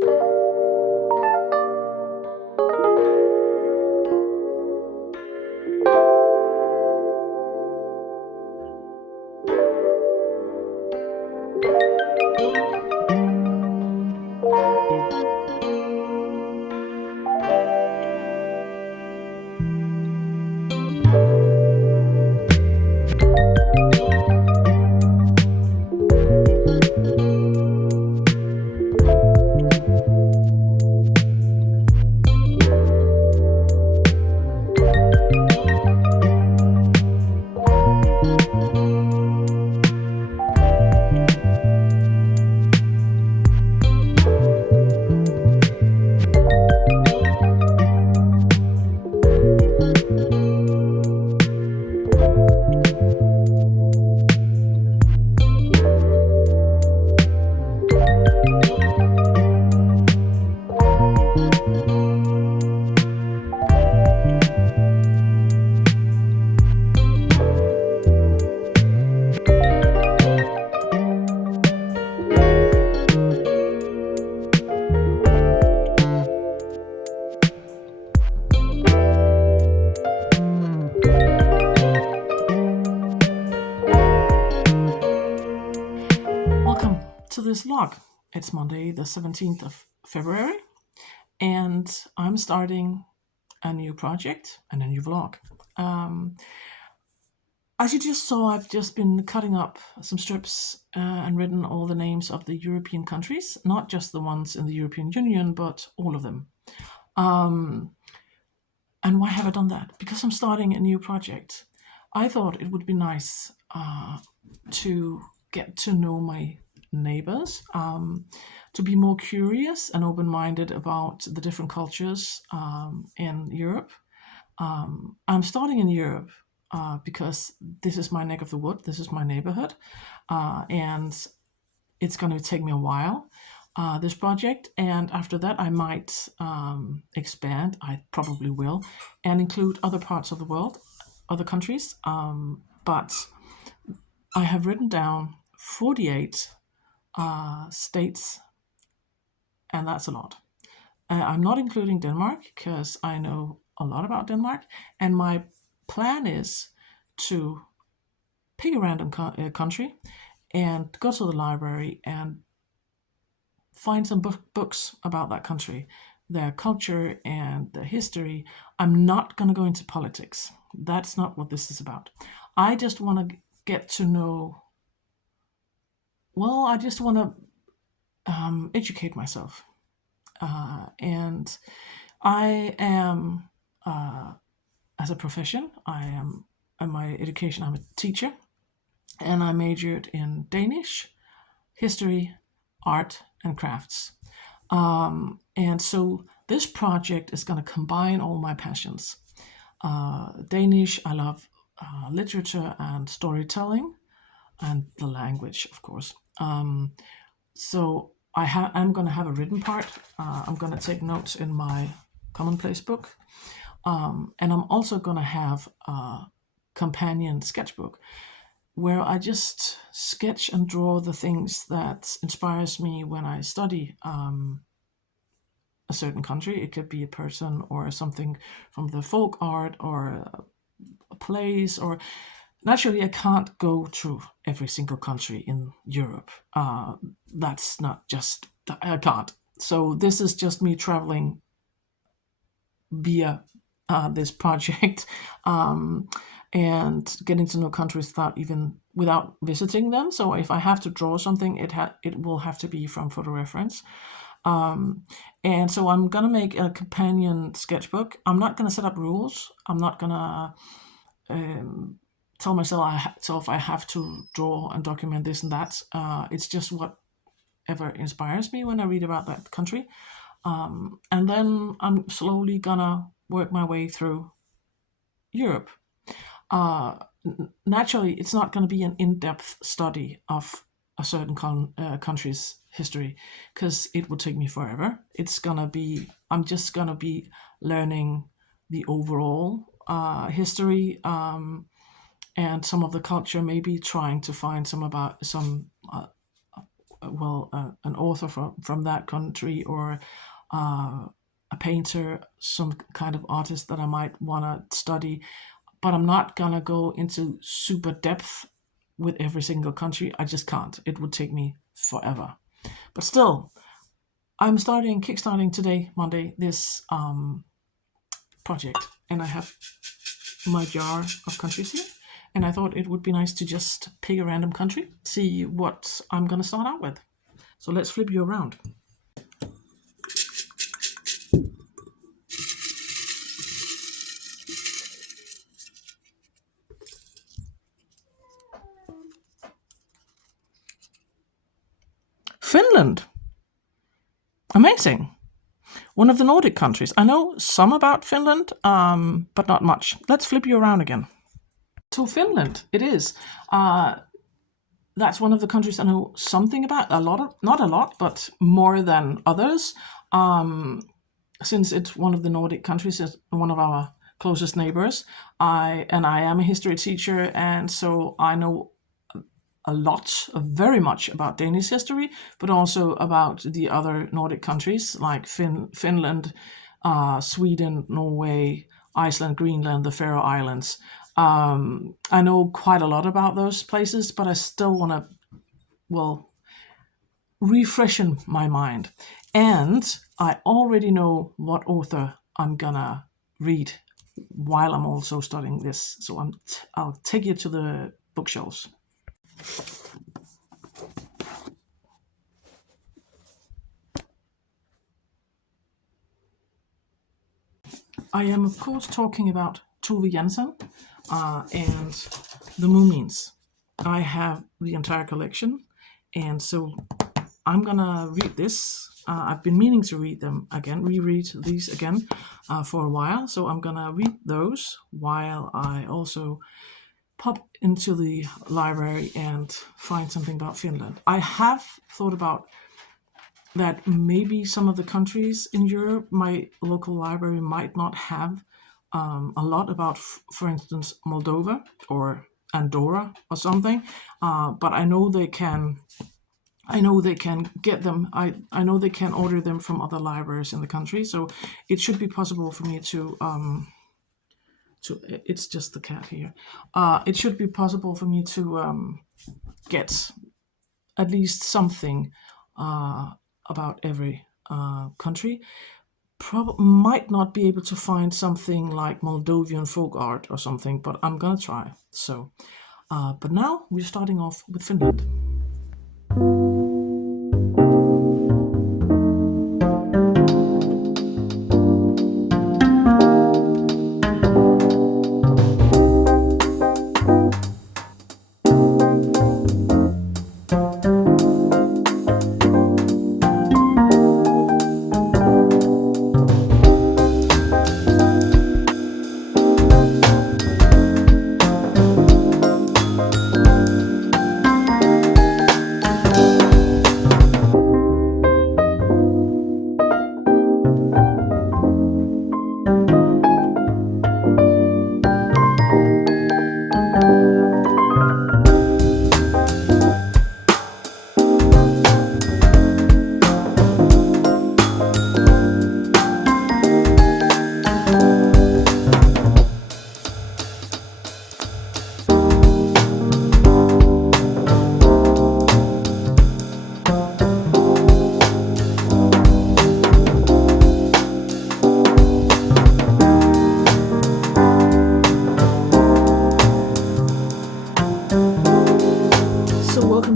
Welcome to this vlog. It's Monday, the 17th of February, and I'm starting a new project and a new vlog. As you just saw, I've just been cutting up some strips and written all the names of the European countries, not just the ones in the European Union, but all of them. And why have I done that? Because I'm starting a new project. I thought it would be nice to get to know my neighbors, to be more curious and open-minded about the different cultures in Europe. I'm starting in Europe because this is my neck of the wood, this is my neighborhood, and it's going to take me a while, this project, and after that I might expand, I probably will, and include other parts of the world, other countries, but I have written down 48 states, and that's a lot. I'm not including Denmark because I know a lot about Denmark, and my plan is to pick a random country and go to the library and find some books about that country, their culture and their history. I'm not going to go into politics. That's not what this is about. I just want to get to know, well, I just want to educate myself. And I am, as a profession, in my education, I'm a teacher, and I majored in Danish, history, art, and crafts. And so this project is going to combine all my passions. Danish, I love literature and storytelling, and the language, of course. So I'm going to have a written part. I'm going to take notes in my commonplace book. And I'm also going to have a companion sketchbook where I just sketch and draw the things that inspires me when I study a certain country. It could be a person or something from the folk art or a place, or naturally I can't go through every single country in Europe. That's not just, I can't. So this is just me traveling via this project, and getting to know countries without visiting them. So if I have to draw something, it will have to be from photo reference. And so I'm gonna make a companion sketchbook. I'm not gonna set up rules. I'm not gonna tell myself I have to draw and document this and that. It's just whatever inspires me when I read about that country. And then I'm slowly gonna work my way through Europe. Naturally, it's not going to be an in-depth study of a certain country's history, because it would take me forever. I'm just going to be learning the overall history, and some of the culture, maybe trying to find some an author from that country, or a painter, some kind of artist that I might want to study. But I'm not gonna go into super depth with every single country. I just can't. It would take me forever. But still, I'm kickstarting today, Monday, this project, and I have my jar of countries here. And I thought it would be nice to just pick a random country, see what I'm gonna start out with. So let's flip you around. Finland. Amazing. One of the Nordic countries. I know some about Finland, but not much. Let's flip you around again. So Finland, it is. That's one of the countries I know something about. Not a lot, but more than others. Since it's one of the Nordic countries, it's one of our closest neighbors. I am a history teacher, and so I know a lot, very much about Danish history, but also about the other Nordic countries like Finland, Sweden, Norway, Iceland, Greenland, the Faroe Islands. I know quite a lot about those places, but I still want to, refreshen my mind. And I already know what author I'm gonna read while I'm also studying this. So I'll take you to the bookshelves. I am, of course, talking about Tove Jansson and the Moomins. I have the entire collection, and so I'm gonna read this. I've been meaning to reread these again for a while, so I'm gonna read those while I also pop into the library and find something about Finland. I have thought about that maybe some of the countries in Europe, my local library might not have a lot about, for instance, Moldova or Andorra or something. But I know they can. I know they can get them. I know they can order them from other libraries in the country. So it should be possible for me to. It's just the cat here. It should be possible for me to get at least something about every country. Might not be able to find something like Moldovan folk art or something, but I'm gonna try. So, but now we're starting off with Finland.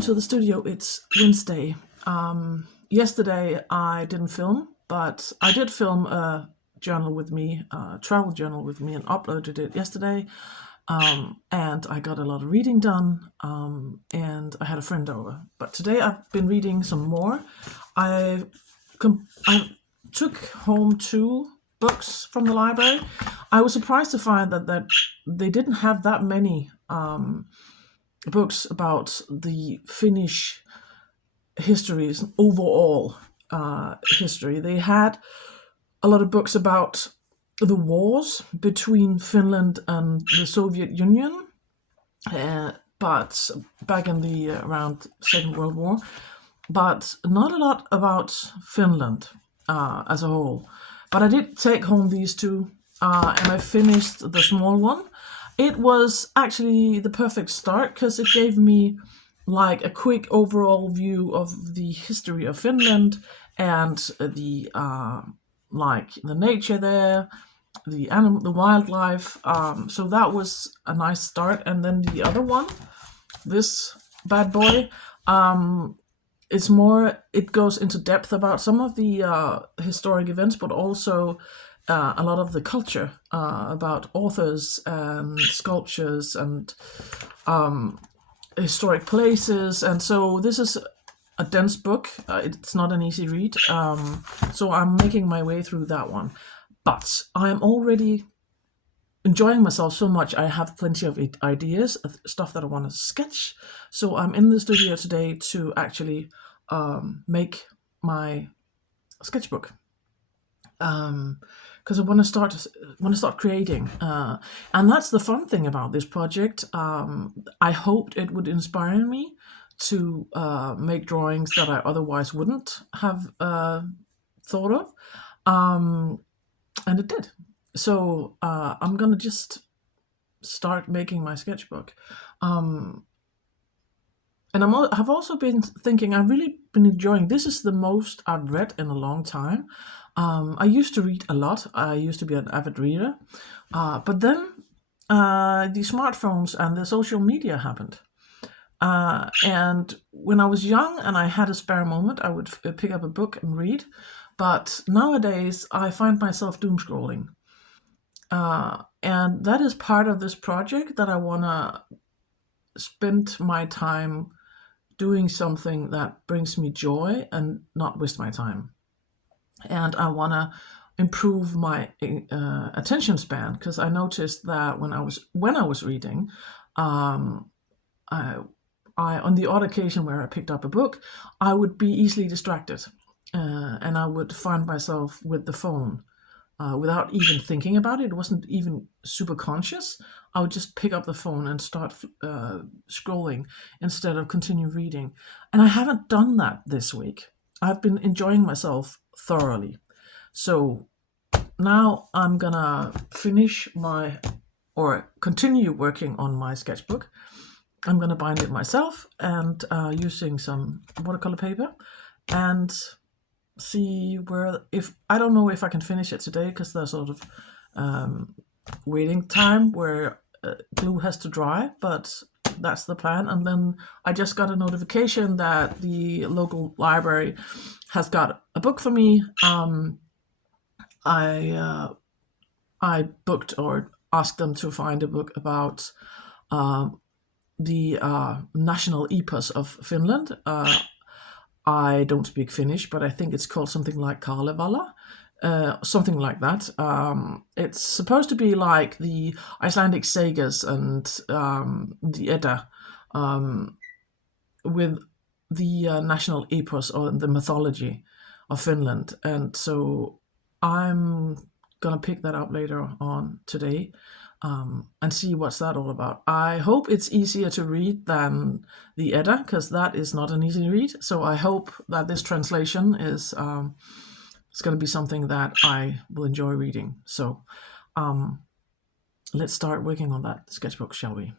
To the studio. It's Wednesday. Yesterday I didn't film, but I did film a journal with me, a travel journal with me, and uploaded it yesterday. And I got a lot of reading done, and I had a friend over. But today I've been reading some more. I took home 2 books from the library. I was surprised to find that they didn't have that many books about the Finnish histories, overall history. They had a lot of books about the wars between Finland and the Soviet Union, but back in the around Second World War. but not a lot about Finland as a whole. But I did take home these two, and I finished the small one. It was actually the perfect start because it gave me like a quick overall view of the history of Finland and the like the nature there, the wildlife. So that was a nice start. And then the other one, this bad boy, it's more, it goes into depth about some of the historic events, but also a lot of the culture about authors and sculptures and historic places. And so this is a dense book. It's not an easy read. So I'm making my way through that one. But I am already enjoying myself so much. I have plenty of ideas, stuff that I want to sketch. So I'm in the studio today to actually make my sketchbook, because I want to start creating, and that's the fun thing about this project. I hoped it would inspire me to make drawings that I otherwise wouldn't have thought of, and it did. So I'm gonna just start making my sketchbook. And I've also been thinking, I've really been enjoying, this is the most I've read in a long time. I used to read a lot. I used to be an avid reader. But then the smartphones and the social media happened. And when I was young and I had a spare moment, I would pick up a book and read. But nowadays, I find myself doom scrolling. And that is part of this project, that I want to spend my time doing something that brings me joy and not waste my time. And I want to improve my attention span, because I noticed that when I was reading, um, I, on the odd occasion where I picked up a book, I would be easily distracted, and I would find myself with the phone without even thinking about it. It wasn't even super conscious. I would just pick up the phone and start scrolling instead of continue reading. And I haven't done that this week. I've been enjoying myself thoroughly. So now I'm gonna finish or continue working on my sketchbook. I'm gonna bind it myself and using some watercolor paper, and see where, if I don't know if I can finish it today, because there's sort of waiting time where glue has to dry, but that's the plan. And then I just got a notification that the local library has got a book for me. I booked or asked them to find a book about the national epos of Finland. I don't speak Finnish, but I think it's called something like Kalevala, something like that. It's supposed to be like the Icelandic sagas and the Edda, with the national epos or the mythology of Finland. And so I'm gonna pick that up later on today, and see what's that all about. I hope it's easier to read than the Edda, because that is not an easy read. So I hope that this translation is it's going to be something that I will enjoy reading. So let's start working on that sketchbook, shall we?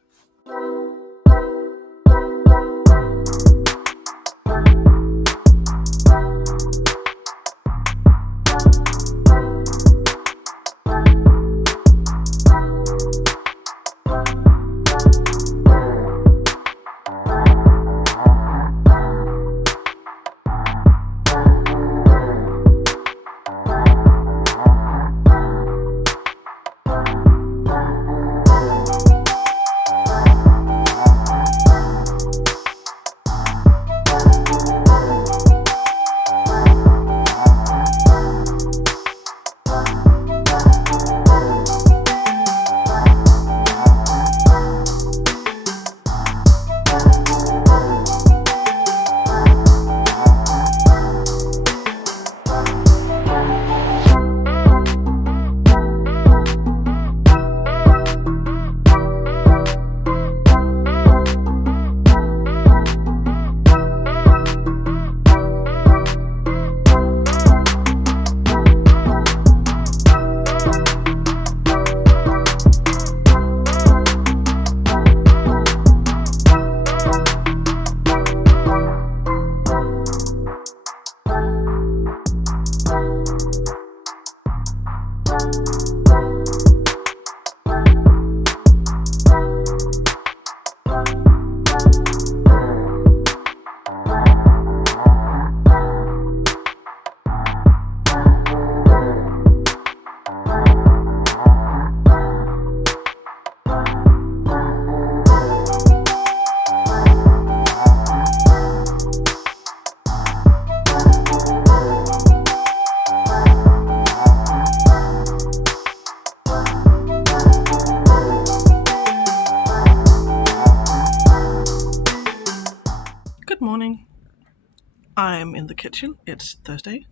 kitchen. It's Thursday,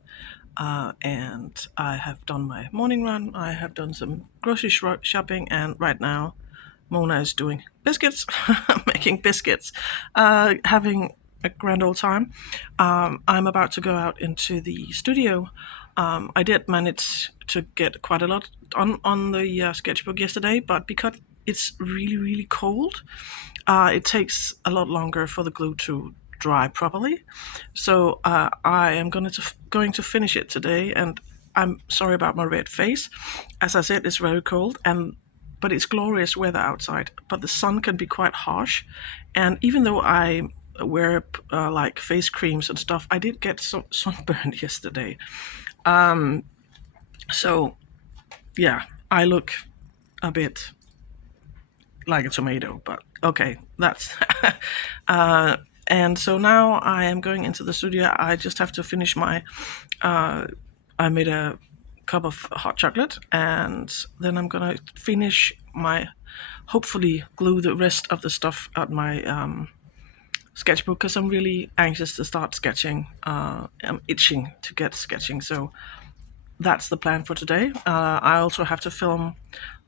and I have done my morning run. I have done some grocery shopping, and right now Mona is doing biscuits, making biscuits, having a grand old time. I'm about to go out into the studio. I did manage to get quite a lot on the sketchbook yesterday, but because it's really, really cold, it takes a lot longer for the glue to dry properly. So I am going to finish it today, and I'm sorry about my red face. As I said, it's very cold, but it's glorious weather outside. But the sun can be quite harsh, and even though I wear like face creams and stuff, I did get some sunburn yesterday. So yeah, I look a bit like a tomato, but okay, that's. uh, and so now I am going into the studio. I just have to finish my. I made a cup of hot chocolate, and then I'm gonna finish my. Hopefully, glue the rest of the stuff at my sketchbook because I'm really anxious to start sketching. I'm itching to get sketching, so that's the plan for today. I also have to film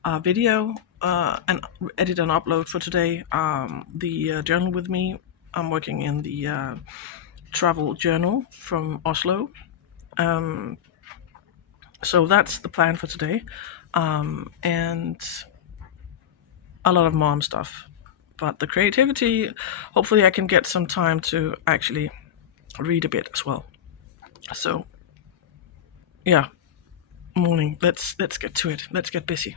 a video and edit and upload for today. The journal with me, I'm working in the travel journal from Oslo. So that's the plan for today. And a lot of mom stuff. But the creativity, hopefully I can get some time to actually read a bit as well. So yeah, morning. Let's get to it. Let's get busy.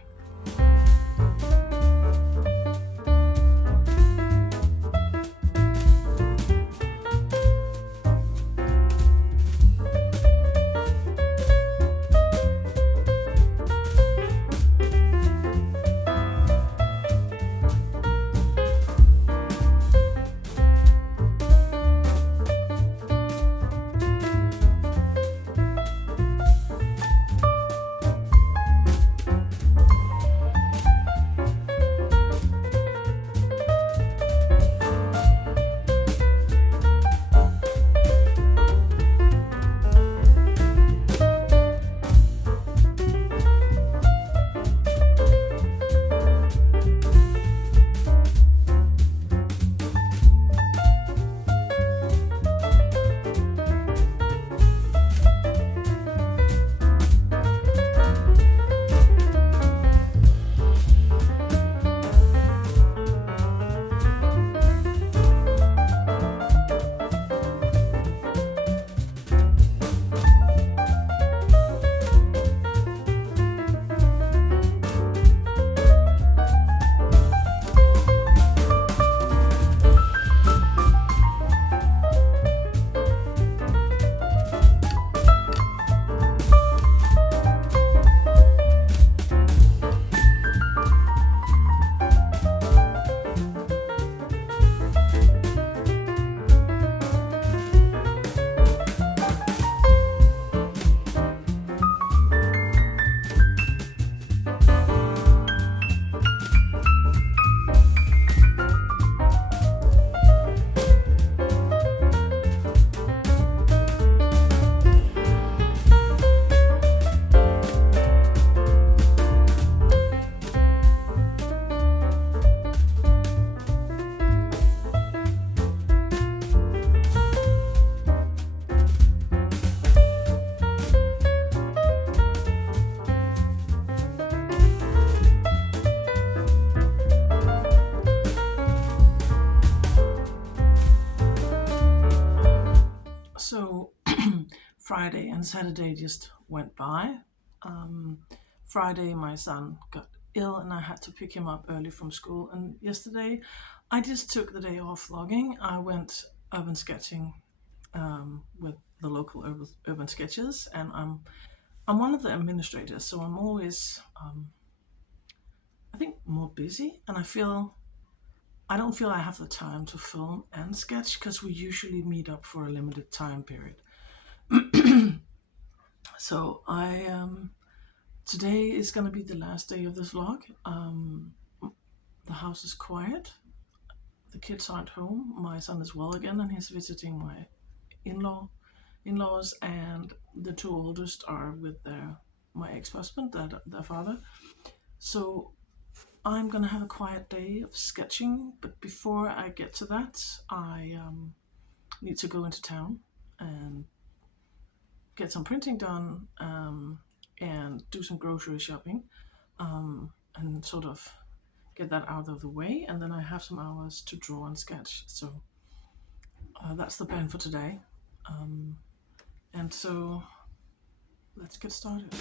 So Friday and Saturday just went by. Um, Friday, my son got ill and I had to pick him up early from school. And yesterday, I just took the day off logging. I went urban sketching with the local urban sketches, and I'm one of the administrators, so I'm always I think more busy, and I don't feel I have the time to film and sketch because we usually meet up for a limited time period. So I today is gonna be the last day of this vlog. The house is quiet. The kids aren't home. My son is well again, and he's visiting my in-law in-laws, and the two oldest are with my ex-husband, their father. So I'm gonna have a quiet day of sketching, but before I get to that, I need to go into town and get some printing done, and do some grocery shopping, and sort of get that out of the way, and then I have some hours to draw and sketch. So that's the plan for today. And so let's get started.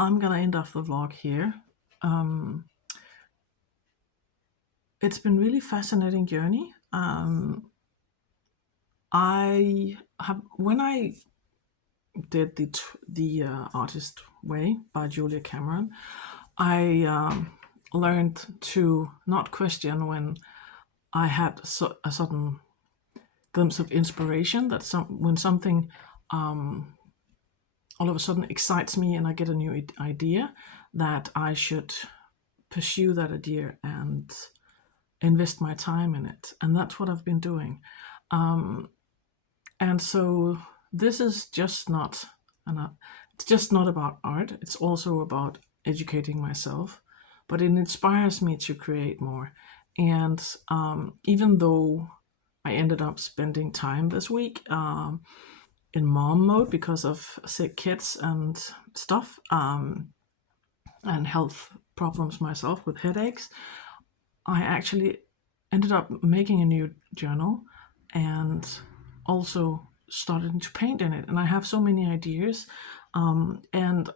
I'm gonna end off the vlog here. Um, it's been really fascinating journey. When I did the Artist Way by Julia Cameron, I learned to not question when I had a sudden glimpse of inspiration, that when something all of a sudden excites me and I get a new idea, that I should pursue that idea and invest my time in it. And that's what I've been doing. And so this is just not it's just not about art. It's also about educating myself, but it inspires me to create more. And even though I ended up spending time this week in mom mode because of sick kids and stuff, and health problems myself with headaches, I actually ended up making a new journal and also started to paint in it. And I have so many ideas, and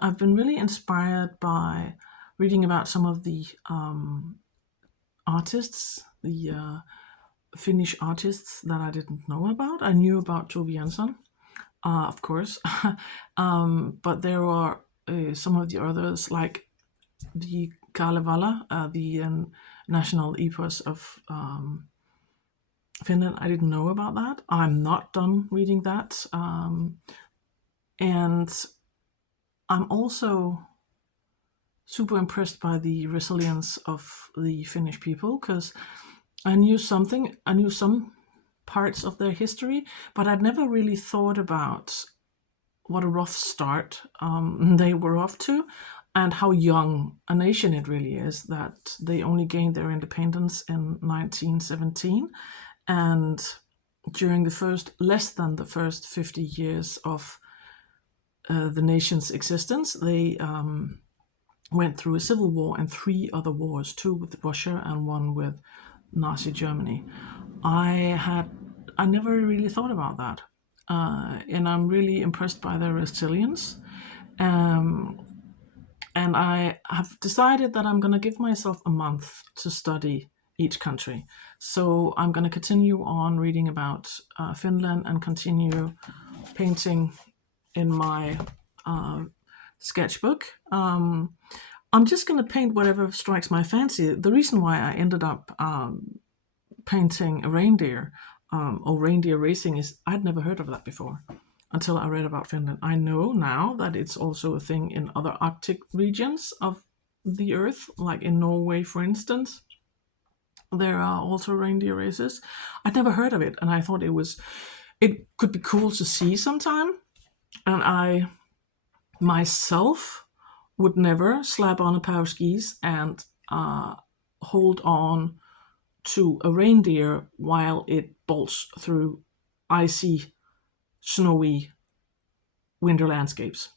I've been really inspired by reading about some of the artists, the Finnish artists that I didn't know about. I knew about Tove Jansson, of course, but there are some of the others, like the Kalevala, the national epos of Finland. I didn't know about that. I'm not done reading that. And I'm also super impressed by the resilience of the Finnish people, because I knew some parts of their history, but I'd never really thought about what a rough start they were off to, and how young a nation it really is, that they only gained their independence in 1917. And during less than the first 50 years of the nation's existence, they went through a civil war and 3 other wars, 2 with Russia and 1 with Nazi Germany. I never really thought about that. And I'm really impressed by their resilience. And I have decided that I'm going to give myself a month to study each country. So I'm going to continue on reading about Finland and continue painting in my sketchbook. I'm just going to paint whatever strikes my fancy. The reason why I ended up painting a reindeer or reindeer racing is I'd never heard of that before until I read about Finland. I know now that it's also a thing in other Arctic regions of the earth, like in Norway, for instance. There are also reindeer races. I'd never heard of it, and I thought it could be cool to see sometime. And I myself would never slap on a pair of skis and hold on to a reindeer while it bolts through icy, snowy winter landscapes,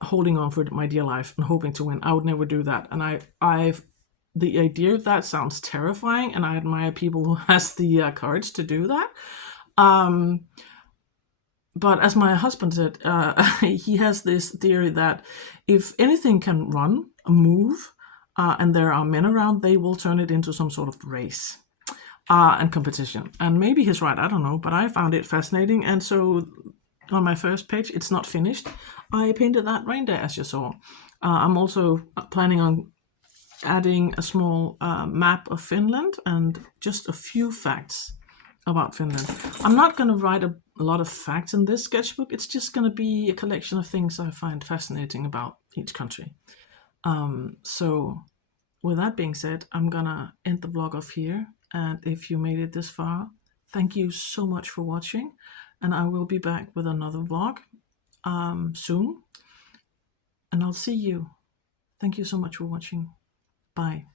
holding on for my dear life and hoping to win. I would never do that. And the idea of that sounds terrifying, and I admire people who has the courage to do that. But as my husband said, he has this theory that if anything can run, move, and there are men around, they will turn it into some sort of race and competition. And maybe he's right, I don't know, but I found it fascinating. And so on my first page, it's not finished, I painted that reindeer, as you saw. I'm also planning on adding a small map of Finland and just a few facts about Finland. I'm not going to write a lot of facts in this sketchbook. It's just going to be a collection of things I find fascinating about each country. So with that being said, I'm going to end the vlog off here. And if you made it this far, thank you so much for watching. And I will be back with another vlog soon. And I'll see you. Thank you so much for watching. Bye.